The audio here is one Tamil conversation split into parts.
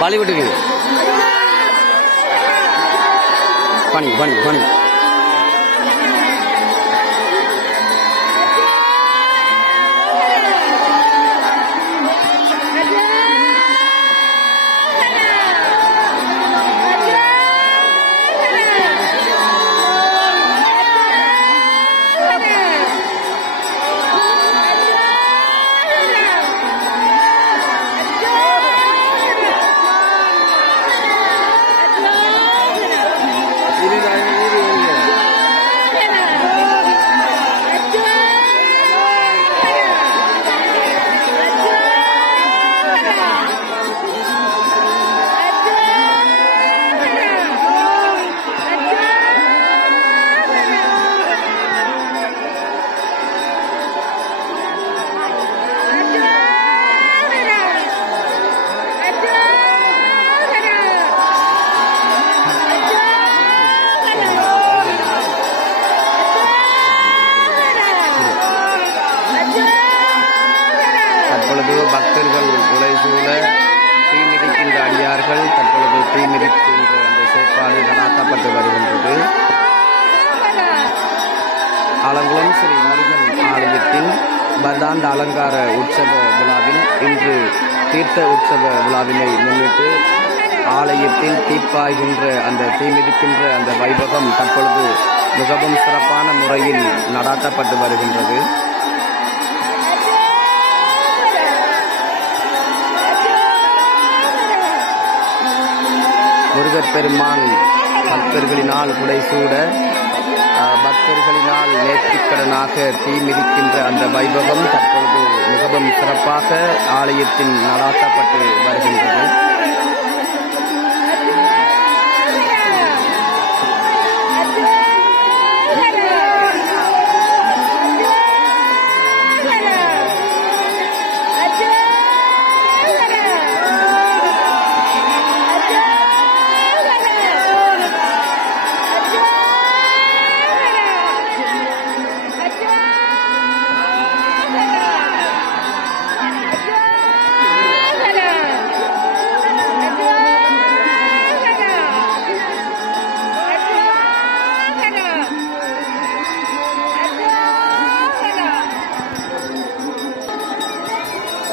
பாலிவுட்டுக்கு பனி பனி பனி பக்தர்கள் உலைசூழ தீமிதிக்கின்ற அடியார்கள் தற்பொழுது தீமிதிக்கின்ற அந்த செயற்பாடு நடாத்தப்பட்டு வருகின்றது. ஆலங்குளம் ஸ்ரீ முருகன் ஆலயத்தின் வருடாந்த அலங்கார உற்சவ விழாவில் இன்று தீர்த்த உற்சவ விழாவினை முன்னிட்டு ஆலயத்தில் தீப்பாய்கின்ற அந்த தீமிதிக்கின்ற அந்த வைபவம் தற்பொழுது மிகவும் சிறப்பான முறையில் நடாத்தப்பட்டு வருகின்றது. முருகப்பெருமான் பக்தர்களினால் புடைசூட பக்தர்களினால் நேர்த்திக்கடனாக தீமிதிக்கின்ற அந்த வைபவம் தற்பொழுது மிகவும் சிறப்பாக ஆலயத்தில் நடாத்தப்பட்டு வருகின்றது.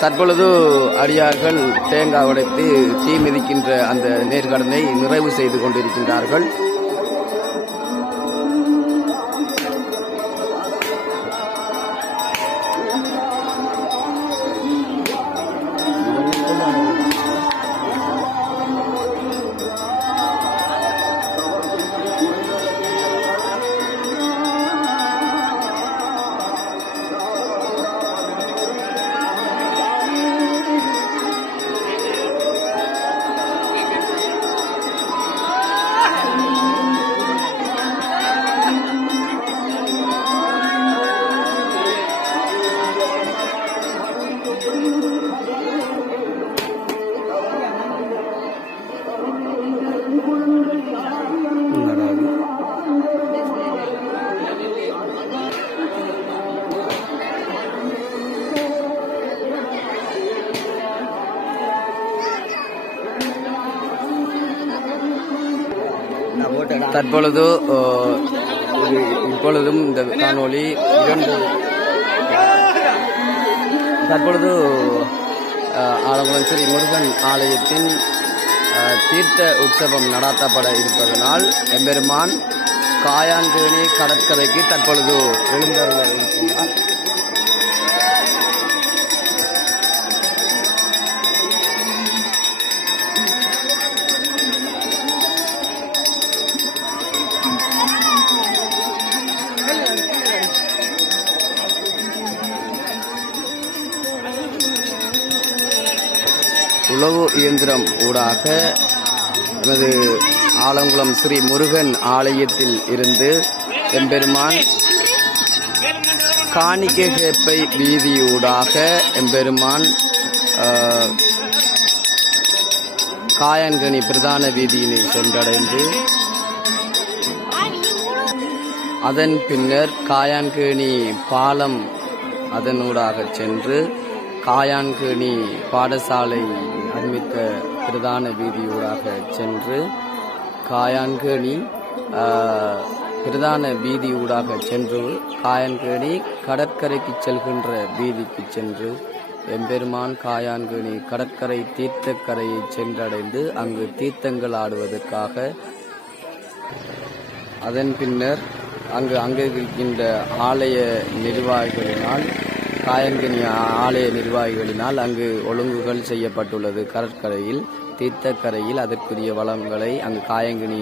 தற்பொழுது அடியார்கள் தேங்காய் உடைத்து தீ மிதிக்கின்ற அந்த நேர்கடனை நிறைவு செய்து கொண்டிருக்கின்றார்கள். இப்பொழுதும் இந்த காணொளி தற்பொழுது ஆலங்குளம் ஸ்ரீ முருகன் ஆலயத்தின் தீர்த்த உற்சவம் நடாத்தப்பட இருப்பதனால் எம்பெருமான் காயான்கேணி கடற்கரைக்கு தற்பொழுது எழுந்தருள இருக்கின்றார். உழவு இயந்திரம் ஊடாக நமது ஆலங்குளம் ஸ்ரீ முருகன் ஆலயத்தில் இருந்து எம்பெருமான் காணிக்கை கேப்பை வீதியூடாக எம்பெருமான் காயான்கனி பிரதான வீதியினை சென்றடைந்து அதன் பின்னர் காயான்கேணி பாலம் அதனூடாக சென்று காயான்கேணி பாடசாலை அறிவித்த பிரதான வீதியூடாக சென்று காயான்கேணி பிரதான வீதியூடாக சென்று காயான்கேணி கடற்கரைக்கு செல்கின்ற வீதிக்கு சென்று எம்பெருமான் காயான்கேணி கடற்கரை தீர்த்தக்கரையை சென்றடைந்து அங்கு தீர்த்தங்கள் ஆடுவதற்காக அதன் பின்னர் அங்கு இருக்கின்ற ஆலய நிர்வாகிகளினால் காயான்கேணி ஆலய நிர்வாகிகளினால் அங்கு ஒழுங்குகள் செய்யப்பட்டுள்ளது. கடற்கரையில் தீர்த்தக்கரையில் அதற்குரிய வளங்களை அங்கு காயான்கேணி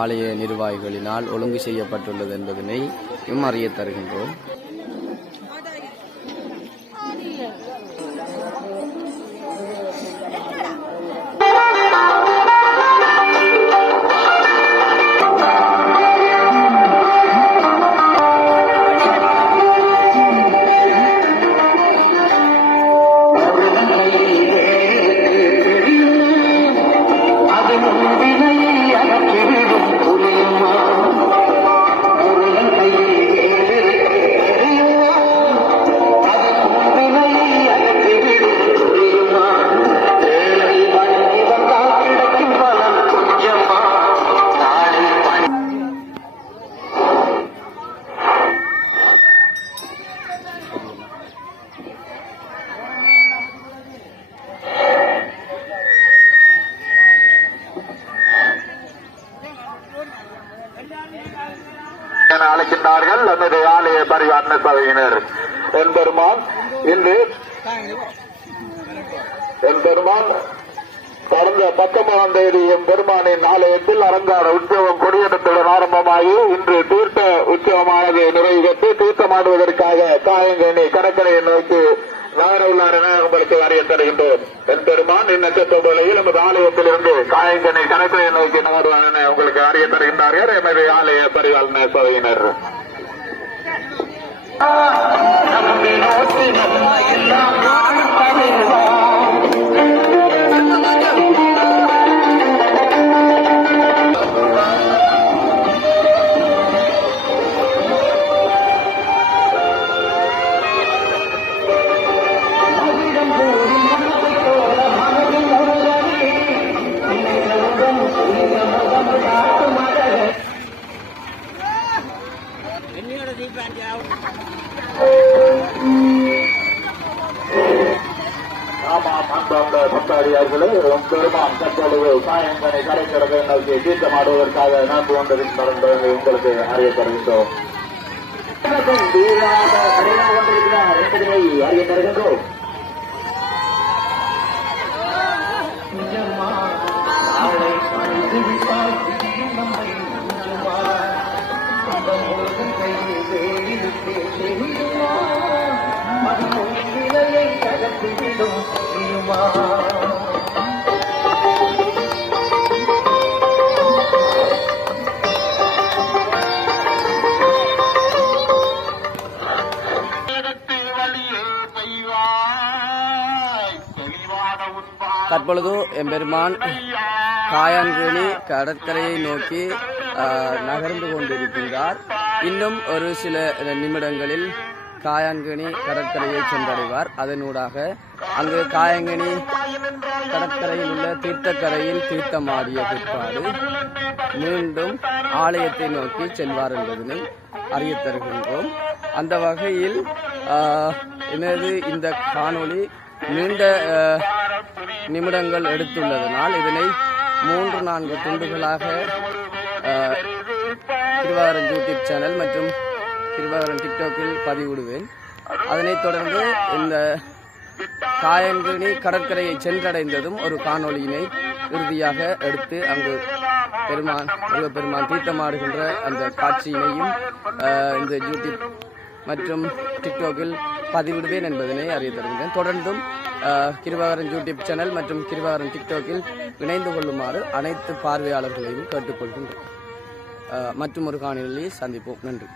ஆலய நிர்வாகிகளினால் ஒழுங்கு செய்யப்பட்டுள்ளது என்பதனை அறிய தருகின்றோம். அழைக்கின்றார்கள் நமது ஆலய பரிவாரண சபையினர். எம்பெருமான் இன்று கடந்த 19ஆம் தேதி எம்பெருமானின் ஆலயத்தில் அலங்கார உற்சவம் கொடியேற்றத்துடன் ஆரம்பமாகி இன்று தீர்த்த உற்சவமானது நிறைவு பெற்று தீர்த்தமாடுவதற்காக காயான்கேணி கடற்கரையை நோக்கி நகர உள்ளார் என உங்களுக்கு அறிய தருகின்றோம். எம்பெருமான் இந்நட்சத்திர வேளையில் நமது ஆலயத்திலிருந்து காயான்கேணி கடற்கரையை நோக்கி நகருவார் என உங்களுக்கு அறிய தருகின்றார்கள் எமது ஆலய பரிவாரண சபையினர். பக்தாடியார்களே, பெருமான் தற்பொழுது காயான்கேணி கடற்கரை நோக்கி தீர்த்தமாடுவதற்காக நடந்து கொண்டிருக்கிறார் என்பதை உங்களுக்கு அறிய தருகின்றோம். அறிய தருகின்றோம். தற்பொழுது எம்பெருமான் காயான்கேணி கடற்கரையை நோக்கி நகர்ந்து கொண்டிருக்கின்றார். இன்னும் ஒரு சில நிமிடங்களில் காயான்கேணி கடற்கரையை சென்றடைவார். அதனூடாக அங்கு காயான்கேணி கடற்கரையில் உள்ள தீர்த்தக்கரையில் தீர்த்தமாடிய பிற்பாடு மீண்டும் ஆலயத்தை நோக்கி செல்வார் என்பதனை அறிய தருகின்றோம். அந்த வகையில் இந்த காணொளி நீண்ட நிமிடங்கள் எடுத்துள்ளதனால் இதனை 3-4 துண்டுகளாக கிருபாகரன் யூடியூப் சேனல் மற்றும் கிருபாகரன் டிக்டாக்கில் பதிவிடுவேன். அதனைத் தொடர்ந்து இந்த காயான்கேணி கடற்கரையை சென்றடைந்ததும் ஒரு காணொளியினை இறுதியாக எடுத்து அங்கு பெருமான் தீர்த்தமாடுகின்ற அந்த காட்சியினையும் இந்த யூடியூப் மற்றும் டிக்டாக்கில் பதிவிடுவேன் என்பதனை அறிய தருகின்றேன். தொடர்ந்தும் கிருபாகரன் யூடியூப் சேனல் மற்றும் கிருபாகரன் டிக்டாக்கில் இணைந்து கொள்ளுமாறு அனைத்து பார்வையாளர்களையும் கேட்டுக்கொள்கின்றேன். மற்றும் ஒரு காணொளியை சந்திப்போம். நன்றி.